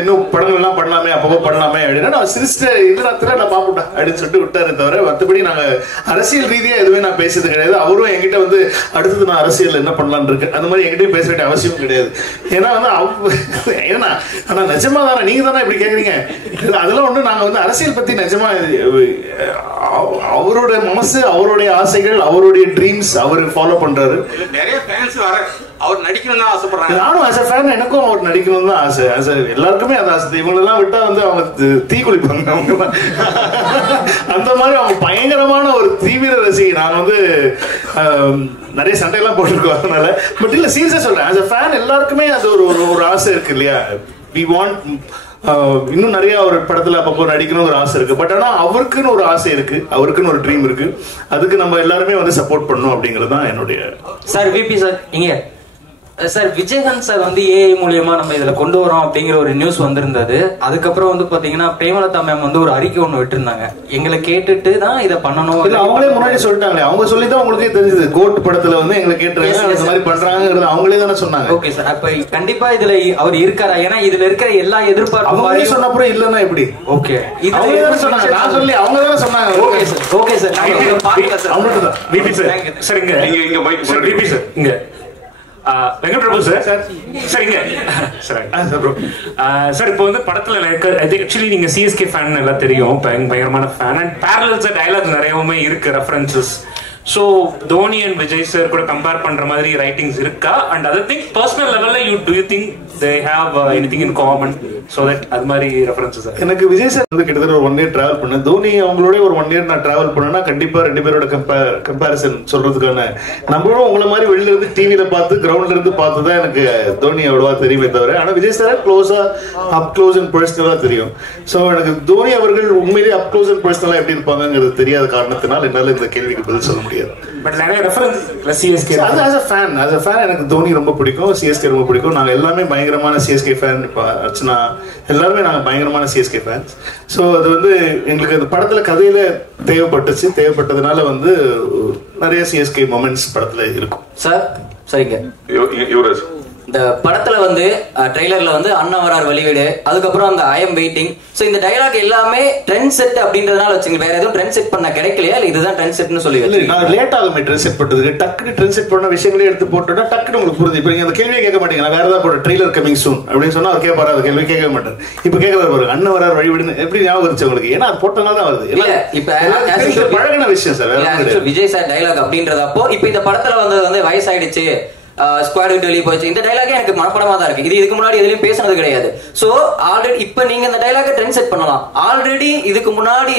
இன்னும் படங்கள்லாம் பண்ணலாமே, அப்பப்போ பண்ணலாமே அப்படின்னா நான் சிரிச்சிட்டு இதுல நான் பாப்பா அப்படின்னு சொல்லிட்டு விட்டாரு. தவிர மற்றபடி நாங்க அரசியல் ரீதியா எதுவுமே நான் பேசுறது கிடையாது. அவரும் என்கிட்ட வந்து அடுத்தது நான் அரசியல் என்ன பண்ணலான்னு இருக்கு அந்த மாதிரி என்கிட்டயும் பேச வேண்டிய அவசியம் கிடையாது. ஏன்னா வந்து ஏன்னா ஆனா நிஜமா தானே நீங்க தானே இப்படி கேக்குறீங்க. அதெல்லாம் ஒண்ணு நாங்க வந்து அரசியல் பத்தி நிஜமா அவரோட மனசு, அவருடைய ஆசைகள், அவருடைய ட்ரீம்ஸ் அவர் ஃபாலோ பண்றாரு. நிறைய ஃபேன்ஸ் வர அவர் நடிக்கணும்னு ஆசைப்படுறாங்க. நானும் ஆஸ் a fan எனக்கும் அவர் நடிக்கணும்னு தான் ஆசை. எல்லாருக்குமே அது ஆசை. இவங்களெல்லாம் விட்டா வந்து அவங்க தீ குளிப்பாங்க. அவங்க அந்த மாதிரி அவங்க பயங்கரமான ஒரு தீவிர ரசிகை. நான் வந்து நிறைய சண்டையெல்லாம் போட்டிருக்கோம் அதனால. பட் இல்ல சீரியஸா சொல்றேன், ஆஸ் a fan எல்லாருக்குமே அது ஒரு ஆசை இருக்கு இல்லையா? we want இன்னும் நிறைய ஒரு படத்துல அப்பப்போ நடிக்கணும் ஒரு ஆசை இருக்கு. பட் ஆனா அவருக்குன்னு ஒரு ஆசை இருக்கு, அவருக்குன்னு ஒரு ட்ரீம் இருக்கு. அதுக்கு நம்ம எல்லாருமே வந்து சப்போர்ட் பண்ணணும் அப்படிங்கிறது தான் என்னுடைய. சார் விபி சார் இங்க சார் விஜயகாந்த் சார் வந்து ஏஐ மூலியமா நம்ம இதுல கொண்டு வரோம் அப்படிங்கிற ஒரு நியூஸ் வந்திருந்தது. அதுக்கப்புறம் வந்து பாத்தீங்கன்னா பிரேமலதா மேம் வந்து ஒரு அறிக்கை ஒண்ணு விட்டுருந்தாங்க, எங்களை கேட்டுட்டு தான் இதை பண்ணணும். அவங்களே முன்னாடி சொல்லிட்டாங்களே, அவங்க சொல்லி தான் உங்களுக்கே தெரிஞ்சது. கோட் படத்துல வந்து எங்களை கேட்டுறாங்க, இந்த மாதிரி பண்றாங்கிறது அவங்களே தானே சொன்னாங்க. ஓகே சார், அப்ப கண்டிப்பா இதுல அவர் இருக்காரா? ஏன்னா இதுல இருக்கிற எல்லா எதிர்பார்ப்பும் அவங்களே சொன்ன அப்புறம் இல்லன்னா எப்படி? ஓகே, அவங்க தானே சொன்னாங்க, நான் சொல்லி அவங்க தானே சொன்னாங்க. ஓகே சார், ஓகே சார், பாருங்க சார். அவங்களுக்கு தான் விபி சார். சார் இங்க மைக் சார், விபி சார் இங்க வெங்கட் பிரபு சார். சார் இங்க சார் ப்ரோ சார், இப்போ வந்து படத்துல ஆக்சுவலி நீங்க சிஎஸ்கே ஃபேன் எல்லாம் தெரியும், பயங்கரமான ஃபேன். அண்ட் பேரலல்ஸ் டயலாக் நிறையவுமே இருக்கு, references. So Dhoni and Vijay sir கூட கம்பேர் பண்ற மாதிரி ரைட்டிங்ஸ் இருக்கா? அண்ட் அதர் திங் பர்சனல் லெவல்ல to you think they have anything in common so that அது மாதிரி ரெஃபரன்சஸ்? எனக்கு விஜய் சார் வந்து கிட்டத்தட்ட ஒரு 1 year டிராவல் பண்ணேன். தோனி அவங்களோட ஒரு 1 year நான் டிராவல் பண்ணேன்னா கண்டிப்பா 2 பேரோட கம்பேரிசன் சொல்றதுக்கான, நம்மளும் உங்களை மாதிரி வெளியில இருந்து டிவியில பார்த்து கிரவுண்ட்ல இருந்து பார்த்து தான் எனக்கு தோனி அவ்வளவா தெரியுமே தவிர, ஆனா விஜய் சார் க்ளோஸா அப் க்ளோஸ் அண்ட் பர்சனலா தெரியும். ஸோ எனக்கு தோனி அவர்கள் உண்மையிலேயே அப் க்ளோஸ் அண்ட் பர்சனலா எப்படி இருப்பாங்கிறது தெரியாத காரணத்தினால் என்னால இந்த கேள்விக்கு பதில் சொல்ல முடியாது. பட் நிறைய reference CSK as a fan எனக்கு தோனி ரொம்ப பிடிக்கும், சிஎஸ்கே ரொம்ப பிடிக்கும். நாங்க எல்லாமே பயங்கரமான சிஎஸ்கே ஃபேன். அர்ச்சனா எல்லாருமே நாங்க பயங்கரமான சிஎஸ்கே ஃபேன்ஸ். ஸோ அது வந்து எங்களுக்கு அந்த படத்துல கதையில தேவைப்பட்டதுனால வந்து நிறைய சிஎஸ்கே மொமெண்ட்ஸ் படத்துல இருக்கும். சார் சரிங்க, யுவராஜ் இந்த படத்துல வந்து ட்ரெய்லர்ல வந்து அண்ணா வரார் வெளியீடு, அதுக்கப்புறம் அந்த ஐ எம் வெயிட்டிங். சோ இந்த டயலாக் எல்லாமே ட்ரெண்ட் செட் அப்படின்றதுனால வச்சுங்க, வேற எதுவும் ட்ரெண்ட் செட் பண்ண கிடைக்கலையா இல்ல இதுதான் ட்ரெண்ட் செட்னு சொல்லி? நான் லேட் ஆகுமே ட்ரெண்ட் செட் பண்றதுக்கு. டக்குனு ட்ரெண்ட் செட் பண்ண விஷயங்களே எடுத்து போட்டோம்னா டக்குனு உங்களுக்கு புரியுது. இப்போ நீங்க அந்த கேள்வியை கேட்க மாட்டீங்க, நான் வேற ஏதாவது போட ட்ரெய்லர் கமிங் சூன் அப்படின்னு சொன்னா அவர் கேட்பாரு, அந்த கேள்வி கேட்க மாட்டார். இப்போ கேட்கறாரு பாருங்க, அண்ணன் வரார் வழிவிடுன்னு எப்படி ஞாபகம் இருந்துச்சு உங்களுக்கு? ஏன்னா அது போட்டனால தான் வருது. இல்ல இப்ப பழகின விஷயம் சார். விஜய் சார் டயலாக் அப்படின்றதப்போ இப்ப இந்த படத்துல வந்தது வந்து வயசாயிடுச்சு, ஸ்குவாட் விட்டு வெளியே போயிடுச்சு, இந்த டைலாகே எனக்கு மனப்படமா தான் இருக்கு. இது இதுக்கு முன்னாடி எதுலயும் பேசினது கிடையாது. சோ ஆல்ரெடி இப்ப நீங்க இந்த டைலாக ட்ரெண்ட் செட் பண்ணலாம். ஆல்ரெடி இதுக்கு முன்னாடி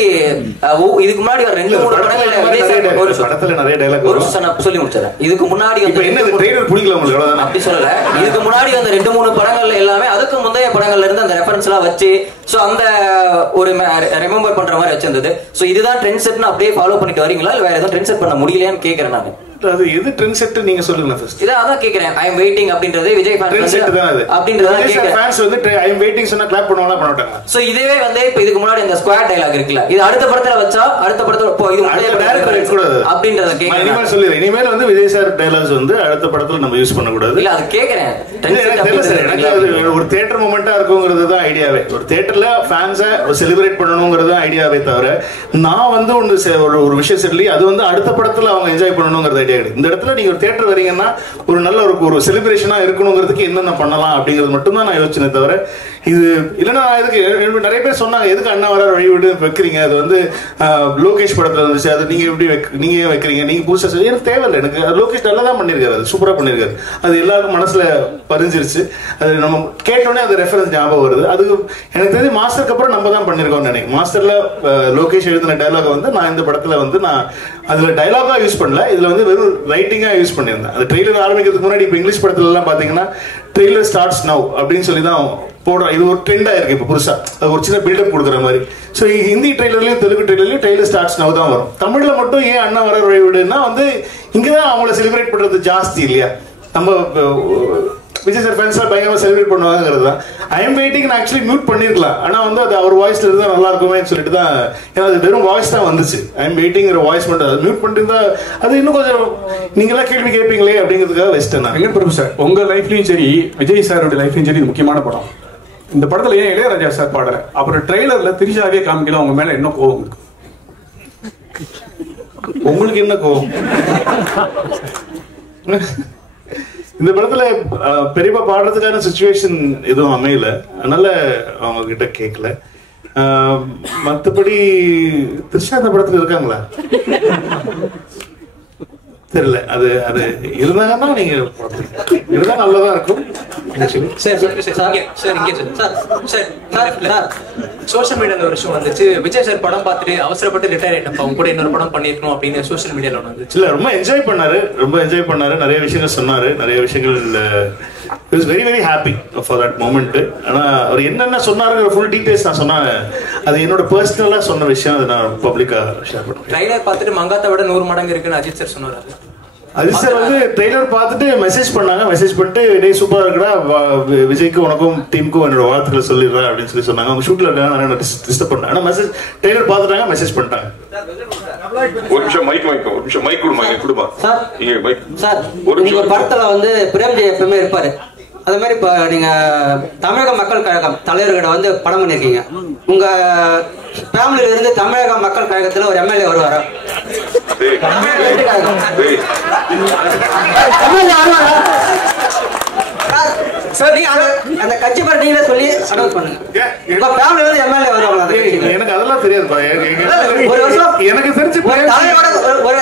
ஒரு 2-3 படத்துல நிறைய டைலாக் ஒரு நான் சொல்லி முடிச்சறேன். இதுக்கு முன்னாடி என்ன ட்ரெய்லர் புடிக்கல உங்களுக்கு? அவ்வளவுதான். அப்படி சொல்லல, இதுக்கு முன்னாடி அந்த 2-3 படங்கள்ல எல்லாமே அதுக்கு முந்தைய படங்கள்ல இருந்து அந்த ரெஃபரன்ஸ் எல்லாம் வச்சு சோ அந்த ஒரு ரிமெம்பர் பண்ற மாதிரி வச்சிருந்தது. சோ இதுதான் ட்ரெண்ட் செட்னு அப்படியே ஃபாலோ பண்ணிட்டு வரீங்களா இல்ல வேற ஏதாவது ட்ரெண்ட் செட் பண்ண முடியலையான்னு கேக்குறேன் நான். அது எது ட்ரெண்ட் செட் நீங்க சொல்லுங்க ஃபர்ஸ்ட். இத அதான் கேக்குறேன். ஐ அம் வெயிட்டிங் அப்படின்றது விஜய் ஃபேன்ஸ் ட்ரெண்ட் செட் தான் அது. அப்படின்றத கேக்குறேன். ஃபேன்ஸ் வந்து ஐ அம் வெயிட்டிங் சொன்னா கிளாப் பண்ணுவாங்களா பண்ண மாட்டாங்க. சோ இதுவே வந்து இப்ப இதுக்கு முன்னாடி அந்த ஸ்குவாட் டயலாக் இருக்குல, இது அடுத்த படத்துல வச்சா அடுத்த படத்துல போ இது டைரக்டர் கூடாது அப்படின்றத கேக்குறேன். இனிமேல் சொல்லிறேன், இனிமேல் வந்து விஜய் சார் டயலாக்ஸ் வந்து அடுத்த படத்துல நம்ம யூஸ் பண்ண கூடாது. இல்ல அது கேக்குறேன். எனக்கு ஒரு தியேட்டர் மொமெண்டா இருக்குங்கிறது தான் ஐடியாவே. ஒரு தியேட்டர்ல ஃபேன்ஸை செலிப்ரேட் பண்ணணுங்கிறது தான் ஐடியாவே தவிர நான் வந்து ஒரு விஷயம் சொல்லி அது வந்து அடுத்த படத்துல அவங்க என்ஜாய் பண்ணணுங்கிறது ஐடியா கிடையாது. இந்த இடத்துல ஒரு தியேட்டர் வரீங்கன்னா ஒரு நல்ல ஒரு செலிப்ரேஷனா இருக்கணுங்கிறதுக்கு என்னென்ன பண்ணலாம் அப்படிங்கிறது மட்டும் தான் நான் யோசிச்சேனே தவிர இது இல்லைன்னா இதுக்கு நிறைய பேர் சொன்னாங்க எதுக்கு அண்ணா வரார் வழிவிடு வைக்கிறீங்க, அது வந்து லோகேஷ் படத்துல வந்துச்சு, அது நீங்க எப்படி நீங்க ஏன் வைக்கிறீங்க, நீங்க புதுசா சொல்லி எனக்கு தேவையில்லை. எனக்கு லோகேஷ் நல்லா தான் பண்ணிருக்காரு, அது சூப்பரா பண்ணிருக்காரு, அது எல்லாருக்கும் மனசுல பதிஞ்சிருச்சு. அது நம்ம கேட்டோடனே அது ரெஃபரன்ஸ் ஞாபகம் வருது. அது எனக்கு தெரிஞ்சு மாஸ்டருக்கு அப்புறம் நம்ம தான் பண்ணிருக்கோம்னு நினைக்கிறேன். மாஸ்டர்ல லோகேஷ் எழுதின டைலாக் வந்து நான் இந்த படத்துல வந்து நான் அதுல டைலாகா யூஸ் பண்ணல, இதுல வந்து வெறும் ரைட்டிங்கா யூஸ் பண்ணியிருந்தேன். அந்த ட்ரெய்லர் ஆரம்பிக்கிறதுக்கு முன்னாடி இப்ப இங்கிலீஷ் படத்துல எல்லாம் பாத்தீங்கன்னா ட்ரெய்லர் ஸ்டார்ட்ஸ் நவ் அப்படின்னு சொல்லி தான் போடுறோம். இது ஒரு ட்ரெண்டா இருக்கு இப்ப புதுசா, அது ஒரு சின்ன பில்டப் கொடுக்குற மாதிரி. ஸோ ஹிந்தி ட்ரெய்லர்லயும் தெலுங்கு ட்ரெய்லர்லயும் ட்ரெய்லர் ஸ்டார்ட்ஸ் நவ் தான் வரும். தமிழ்ல மட்டும் ஏன் அண்ணா வர வழிவிடுன்னா வந்து இங்கதான் அவங்கள செலிப்ரேட் பண்றது ஜாஸ்தி இல்லையா? நம்ம விஜய் சார் ஃபேன்ஸ் பயங்கரமா செலிப்ரேட் பண்ணுவாங்கிறது தான். I am waiting actually mute பண்ணிருக்கலாம், ஆனா வந்து அது அவர் வாய்ஸ்ல இருந்தா நல்லா இருக்குமே சொல்லிட்டு தான், ஏன்னா அது வெறும் வாய்ஸ் தான் வந்துச்சு. ஐ எம் வெயிட்டிங்கிற வாய்ஸ் மட்டும் அது மியூட் பண்ணிருந்தா அது இன்னும் கொஞ்சம் நீங்க எல்லாம் கேள்வி கேட்பீங்களே அப்படிங்கிறதுக்காக வெஸ்டர்ன். வெங்கட் பிரபு சார், உங்க லைஃப்லயும் சரி விஜய் சாரோட லைஃப்லயும் சரி இது முக்கியமான படம். இந்த படத்துல ஏன் இளையராஜா சார் பாடல, அப்புறம் ட்ரெய்லர்ல திரிஷாவே காமிக்கலாம், உங்க மேல என்ன கோவம் இருக்கு? உங்களுக்கு என்ன கோவம்? இந்த படத்துல பெரியப்பா பாடுறதுக்கான சிச்சுவேஷன் எதுவும் அமையல, அதனால அவங்க கிட்ட கேட்கல. மற்றபடி திரிஷா இந்த படத்துல இருக்காங்களா தெரியல. அது அது இருந்தாங்கன்னா நீங்க இருந்தா நல்லதா இருக்கும். சோஷியல் மீடியால ஒரு விஷயம் வந்துச்சு, விஜய் சார் படம் பார்த்துட்டு அவசரப்பட்டு ரிட்டையர் ஆயிட்டப்ப அவங்க கூட இன்னொரு படம் பண்ணிருக்கணும் அப்படின்னு சோஷியல் மீடியால ஒன்று வந்துச்சு. இல்ல ரொம்ப என்ஜாய் பண்ணாரு, நிறைய விஷயங்கள் சொன்னாரு, நிறைய விஷயங்கள் very very happy for that moment. ஆனா அவர் என்னென்ன சொன்னாருங்கிற ஃபுல் டீடைல்ஸ் நான் சொன்னேன், அது என்னோட பர்சனலா சொன்ன விஷயம், அதை நான் பப்ளிக்கா ஷேர் பண்ணுவேன். ட்ரைலர் பார்த்துட்டு மங்காத்தை விட 100 மடங்கு இருக்குன்னு அஜித் சார் சொன்னாரு. அஜித் சார் வந்து ட்ரெய்லர் பார்த்துட்டு மெசேஜ் பண்ணாங்க. மெசேஜ் பண்ணிட்டு டே சூப்பரா இருக்குடா, விஜய்க்கு உனக்கும் டீமுக்கும் என்னோட வாழ்த்துக்களை சொல்லிடுறேன் அப்படின்னு சொல்லி சொன்னாங்க. அவங்க ஷூட்ல இருக்காங்க, டிஸ்டர்ப் பண்ணாங்க. ஆனா மெசேஜ் ட்ரெய்லர் பார்த்துட்டாங்க, மெசேஜ் பண்ணிட்டாங்க. ஒரு நிமிஷம் மைக் கொடுமா சார். நீங்க ஒரு படத்துல வந்து பிரேம்ஜி எப்பவுமே இருப்பாரு. அது மாதிரி இப்ப நீங்க தமிழக மக்கள் கழகம் தலைவர்கிட்ட வந்து படம் பண்ணிருக்கீங்க. உங்க ஃபேமிலில இருந்து தமிழக மக்கள் கழகத்துல ஒரு எம்எல்ஏ வருவாரா? சார் நீங்க அந்த கட்சி பேர் நீங்களே சொல்லி அனௌன்ஸ் பண்ணுங்க. உங்க ஃபேமிலில இருந்து எம்எல்ஏ வருவாங்க. எனக்கு அதெல்லாம் தெரியாது. ஒரு வருஷம் எனக்கு தெரிஞ்சு தலைவரோட ஒரு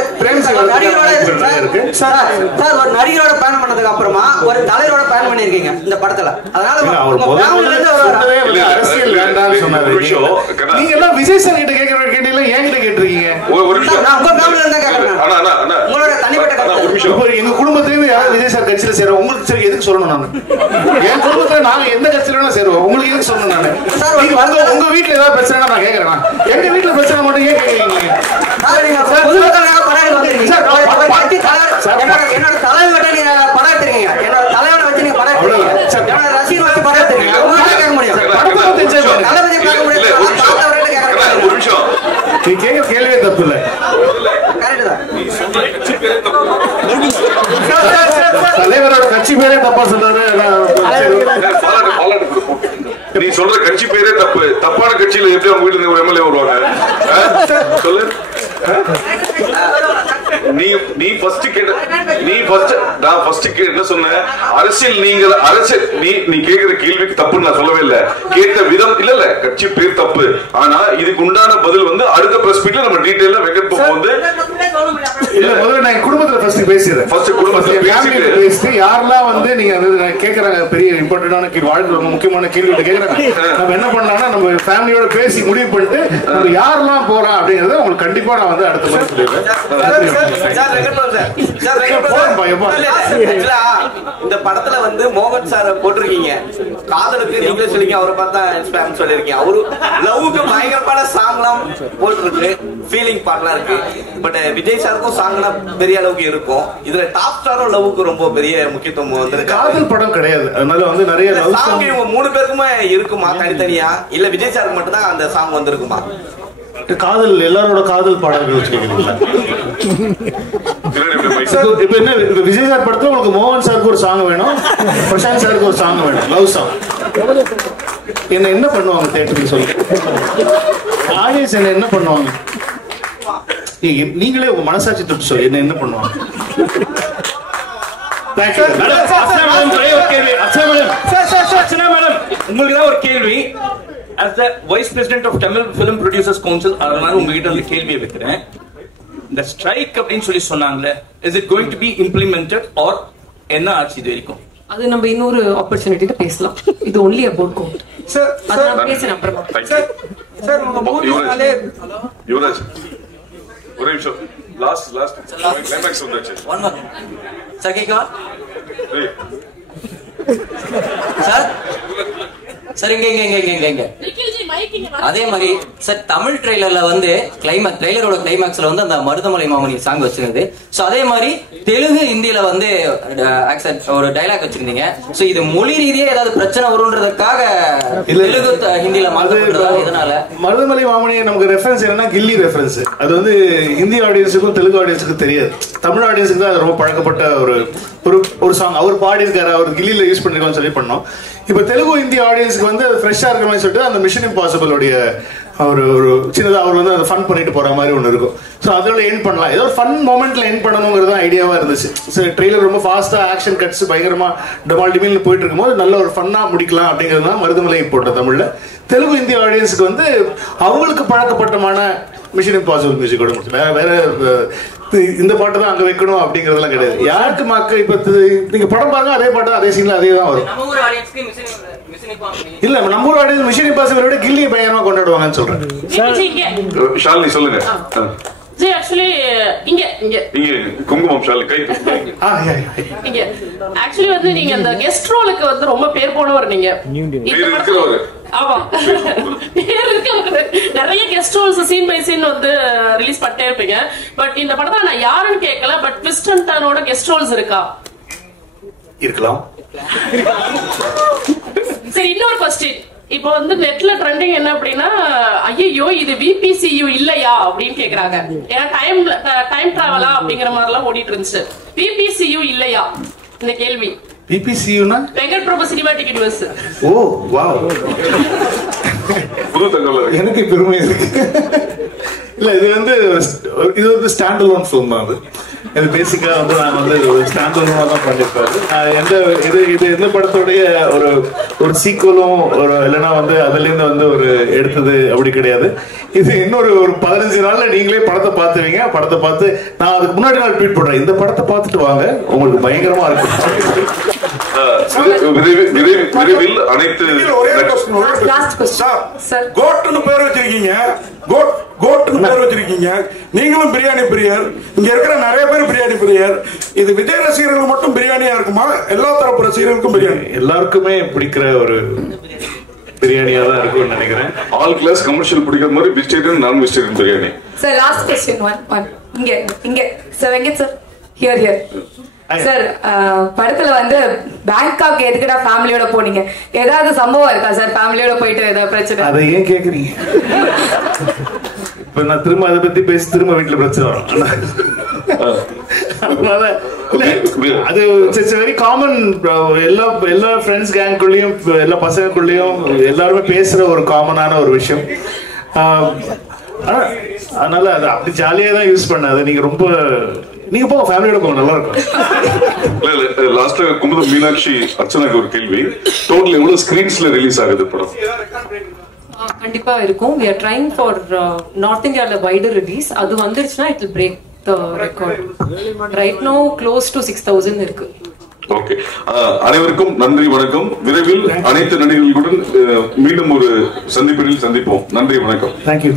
சார் ஒரு நடிகரோட பயணம் பண்ணதுக்கு அப்புறமா ஒரு தலைவரோட பயணம் பண்ணிருக்கீங்க இந்த படத்துல. அதனால அரசியல் வேண்டாம்னு சொன்னாரு. நீங்க எல்லாம் விஜய் சார் கிட்ட கேட்கிற கேட்டீங்களா, என்கிட்ட கேட்டிருக்கீங்க. நான் உங்க ஃபேமிலில இருந்தா கேக்குறேன். உங்களோட தனிப்பட்ட கருத்து. எங்க குடும்பத்திலேருந்து யாராவது விஜய் சார் கட்சியில சேரும், உங்களுக்கு சரி எதுக்கு சொல்லணும்? நான் என் குடும்பத்துல நாங்க எந்த கட்சியில வேணா சேருவோம், உங்களுக்கு எதுக்கு சொல்லணும்? நானு உங்க வீட்டுல ஏதாவது பிரச்சனை நான் கேக்குறேன். எங்க வீட்டுல பிரச்சனை மட்டும் ஏன் கேக்குறீங்க? என்னோட தலைவர்கிட்ட நீங்க படம் எடுத்துருக்கீங்க, என்னோட தலைவரை வச்சு நீங்க படம் எடுத்துருக்கீங்க, என்னோட ரசிகர் வச்சு படம் எடுத்துருக்கீங்க. உங்களால கேட்க முடியும், தளபதி பார்க்க முடியும். ஒரு நிமிஷம், நீ கேட்க கேள்வியே தப்பு இல்ல. தலைவரோட கட்சி பேரே தப்பா சொன்னாரு. நீ சொல்ற கட்சி பேரே தப்பு. தப்பான கட்சியில எப்படி அவங்க வீட்டுல ஒரு எம்எல்ஏ வருவாங்க சொல்லு. நீ ஃபர்ஸ்ட் நான் ஃபர்ஸ்ட் என்ன சொன்னேன்? அரசியல் நீ கேக்குற கேள்விக்கு தப்புன்னு நான் சொல்லவே இல்ல. கேட்ட விதம் இல்ல கட்சி பேர் தப்பு. ஆனா இதுக்கு உண்டான பதில் வந்து அடுத்த பிரஸ் மீட்ல நம்ம டீடைலா வெங்கட் பாபு வந்து இல்ல முதல்ல நான் குடும்பத்துல ஃபர்ஸ்ட் பேசிறேன். ஃபர்ஸ்ட் குடும்பத்துல பேசிட்டு யாரெல்லாம் வந்து நீங்க கேக்குறாங்க பெரிய இம்பார்ட்டன்டான கேள்வி, வாழ்க்கை ரொம்ப முக்கியமான கேள்வி கேக்குறாங்க. நம்ம என்ன பண்ணலாம்னா நம்ம ஃபேமிலியோட பேசி முடிவு பண்ணிட்டு நம்ம யாரெல்லாம் போறோம் அப்படிங்கறத உங்களுக்கு கண்டிப்பா நான் வந்து அடுத்த முறை சொல்லிடுறேன். இந்த படத்துல வந்து மோகன் சார் போட்டிருக்கீங்க. காதலுக்கு நீங்களே சொல்லிங்க, அவரை பார்த்தா இன்ஸ்பயர் சொல்லிருக்கீங்க. அவரு லவ்வுக்கு பயங்கரமான சாங்லாம் போட்டிருக்கு, ஃபீலிங் பாட்டுலாம் இருக்கு. பட் விஜய் சாருக்கும் சாங்லாம் பெரிய அளவுக்கு இருக்கும். இதுல டாப் ஸ்டாரும் லவ்வுக்கு ரொம்ப பெரிய முக்கியத்துவம் வந்து காதல் படம் கிடையாது. அதனால வந்து நிறைய சாங் இவங்க 3 பேருக்குமே இருக்குமா தனித்தனியா, இல்ல விஜய் சாருக்கு மட்டும் தான் அந்த சாங் வந்திருக்குமா? காதல் எல்லாரோட காதல் பாடல்கள் வச்சுக்கீங்களா? இப்ப என்ன விஜய் சார் படத்துல உங்களுக்கு மோகன் சாருக்கு ஒரு சாங் வேணும், பிரசாந்த் சாருக்கு ஒரு சாங் வேணும், லவ் சாங். என்ன பண்ணுவாங்க தியேட்டருக்கு சொல்லி? ஆடியன்ஸ் என்ன பண்ணுவாங்க? நீங்களே உங்க மனசாட்சி தொட்டு சொல்லி என்ன பண்ணுவாங்க? உங்களுக்கு தான் ஒரு கேள்வி. As the Vice President of Tamil Film Producers Council, அதனால உங்ககிட்ட அந்த கேள்வியை வைக்கிறேன். இந்த ஸ்ட்ரைக் அப்படின்னு சொல்லி சொன்னாங்களே, is it going to be implemented or என்ன ஆச்சு இது வரைக்கும்? அது நம்ம இன்னொரு ஆப்பர்ச்சுனிட்டில பேசலாம். இது only about court. சார் நான் பேசுறேன் அப்புறமா. சார் உங்க மூவிஸ்னாலே யுவராஜ் ஒரு நிமிஷம். லாஸ்ட் கிளைமாக்ஸ் வந்துச்சு. சார் கேக்குதா? சார் சார் இங்க அதே மாதிரி சார் தமிழ் ட்ரெய்லர்ல வந்து ட்ரெய்லரோட கிளைமாக்ஸ்ல வந்து அந்த மருதமலை மாமணி சாங் வச்சிருந்தது. சோ அதே மாதிரி தெலுங்கு ஹிந்தியில வந்து ஒரு டைலாக் வச்சிருந்தீங்க. சோ இது மொழி ரீதியா ஏதாவது பிரச்சனை வரும்ன்றதுக்காக தெலுங்கு ஹிந்தியில மாற்றப்படுறதா? இதனால மருதமலை மாமணி நமக்கு ரெஃபரன்ஸ் என்னன்னா கில்லி ரெஃபரன்ஸ். அது வந்து ஹிந்தி ஆடியன்ஸுக்கும் தெலுங்கு ஆடியன்ஸுக்கும் தெரியாது. தமிழ் ஆடியன்ஸுக்கு தான் அது ரொம்ப பழக்கப்பட்ட ஒரு சாங். அவர் பாடியிருக்காரு, அவர் கில்லியில யூஸ் பண்ணிருக்கோம்னு சொல்லி பண்ணோம். இப்ப தெலுங்கு ஹிந்தி ஆடியன்ஸ்க்கு வந்து அது ஃப்ரெஷ்ஷா இருக்கிற மாதிரி சொல்லிட்டு அந்த மிஷன் இம்பாசிபிள் உடைய ஒரு சின்னதா அவர் வந்து அதை ஃபன் பண்ணிட்டு போற மாதிரி ஒன்று இருக்கும். ஸோ அதோட எண்ட் பண்ணலாம், ஏதோ ஒரு ஃபன் மொமெண்ட்ல எண்ட் பண்ணணுங்கிறது ஐடியாவா இருந்துச்சு. சரி, ட்ரெய்லர் ரொம்ப ஃபாஸ்டா ஆக்ஷன் கட்ஸ் பயங்கரமா டமால்டிமில் போயிட்டு இருக்கும்போது நல்ல ஒரு ஃபன்னா முடிக்கலாம் அப்படிங்கிறது தான் மருதமலை போட்ட தமிழ்ல. தெலுங்கு ஹிந்தி ஆடியன்ஸுக்கு வந்து அவங்களுக்கு பழக்கப்பட்டமான மிஷன் இம்பாசிபிள் மியூசிக்கோட முடிச்சு வேற இந்த பாட்டு தான் அங்க வைக்கணும் அப்படிங்கறதெல்லாம் கிடையாது. யாருக்கு மக்கள் இப்ப நீங்க படம் பாருங்க, அதே பாட்டு அதே சீன்ல அதே தான் வரும். இல்ல நம்ம ஊர் ஆடியன்ஸ் மிஷன் இம்பாசிபிளோட கில்லியை பயங்கரமா கொண்டாடுவாங்கன்னு சொல்றேன். ஷாலினி சொல்லுங்க. ஆக்சுவலி இங்க குங்குமம் ஷாலினி கை இங்க ஆக்சுவலி வந்து நீங்க அந்த கெஸ்ட் ரோலுக்கு வந்து ரொம்ப பேர் போனவர். நீங்க ஆமா பேர் இருக்கு. நிறைய guest roles scene by scene வந்து ரிலீஸ் பண்ணிட்டே இருப்பீங்க. பட் இந்த படத்துல நான் யாருன்னு கேட்கல, பட் ட்விஸ்ட் அண்ட் டர்னோட கெஸ்ட் ரோல்ஸ் இருக்கா? இருக்கலாம். சரி, இன்னொரு கொஸ்டின். இப்போ வந்து நெட்ல ட்ரெண்டிங் என்ன அப்படின்னா, ஐயோ இது VPCU இல்லையா அப்படின்னு கேக்குறாங்க. ஏன்னா டைம் டிராவலா அப்படிங்கிற மாதிரி எல்லாம் ஓடிட்டு இருந்துச்சு. VPCU இல்லையா இந்த கேள்வி? VPCUனா வெங்கட் பிரபு சினிமாட்டிக் யூனிவர்ஸ். ஓ வாவ், புது தகவல். எனக்கு பெருமை இருக்கு. இல்ல இது வந்து ஸ்டாண்ட் அலோன் ஃபிலிம் தான். இது பேசிக்கா வந்து நான் வந்து ஸ்டாண்ட் அலோனா தான் பண்ணிருப்பாரு. இது எந்த படத்துடைய ஒரு சீக்குவலும் இல்லைன்னா வந்து அதுல இருந்து வந்து ஒரு எடுத்தது அப்படி கிடையாது. இது இன்னொரு 15 நாள்ல நீங்களே படத்தை பார்த்துவீங்க. படத்தை பார்த்து நான் அதுக்கு முன்னாடி நாள் ட்வீட் பண்றேன், இந்த படத்தை பார்த்துட்டு வாங்க, உங்களுக்கு பயங்கரமா இருக்கும். விரைவில் அனைத்து கோட்னு பேர் வச்சிருக்கீங்க, கோட்னு பேர் வச்சிருக்கீங்க. நீங்களும் பிரியாணி பிரியர், இங்க இருக்கிற நிறைய பேர் பிரியாணி பிரியர். இது விஜய் ரசிகர்களுக்கு மட்டும் பிரியாணியா இருக்குமா, எல்லா தரப்பு ரசிகர்களுக்கும் பிரியாணி? எல்லாருக்குமே பிடிக்கிற ஒரு பிரியாணியா தான் இருக்கும்னு நினைக்கிறேன். ஆல் கிளாஸ் கமர்ஷியல் பிடிக்கிற மாதிரி vegetarian non vegetarian biryani. Sir last question one இங்க sir Venkat sir here sir, படத்துல வந்து பேங்காக் எதுக்குடா ஃபேமிலியோட போனீங்க? ஏதாவது சம்பவம் இருக்கா சார்? ஃபேமிலியோட போயிட்டு ஏதாவது பிரச்சனை? அதை ஏன் கேக்குறீங்க? இப்ப நான் திரும்ப அதை பத்தி பேசி திரும்ப வீட்டுல பிரச்சனை வரும். அது வெரி காமன். எல்லா ஃப்ரெண்ட்ஸ் கேங்குள்ளயும் எல்லா பசங்களுக்குள்ளயும் எல்லாருமே பேசுற ஒரு காமனான ஒரு விஷயம். அதனால அது அப்படி ஜாலியா தான் யூஸ் பண்ணாது. நீங்க போங்க, ஃபேமிலியோட போங்க, நல்லா இருக்கும். லாஸ்ட்ல குமுதம் மீனாட்சி அர்ச்சனாக்கு ஒரு கேள்வி, டோட்டல் எவ்வளவு ஸ்கிரீன்ஸ்ல ரிலீஸ் ஆகுது படம்? கண்டிப்பா இருக்கும். we are trying for north இந்தியால wider release. அது வந்துருச்சுனா it will break the record. right now close to 6000 இருக்கு. ஓகே, அனைவருக்கும் நன்றி, வணக்கம். விரைவில் அனைத்து நடிகர்களுடன் மீண்டும் ஒரு சந்திப்பில் சந்திப்போம். நன்றி, வணக்கம். தேங்க்யூ.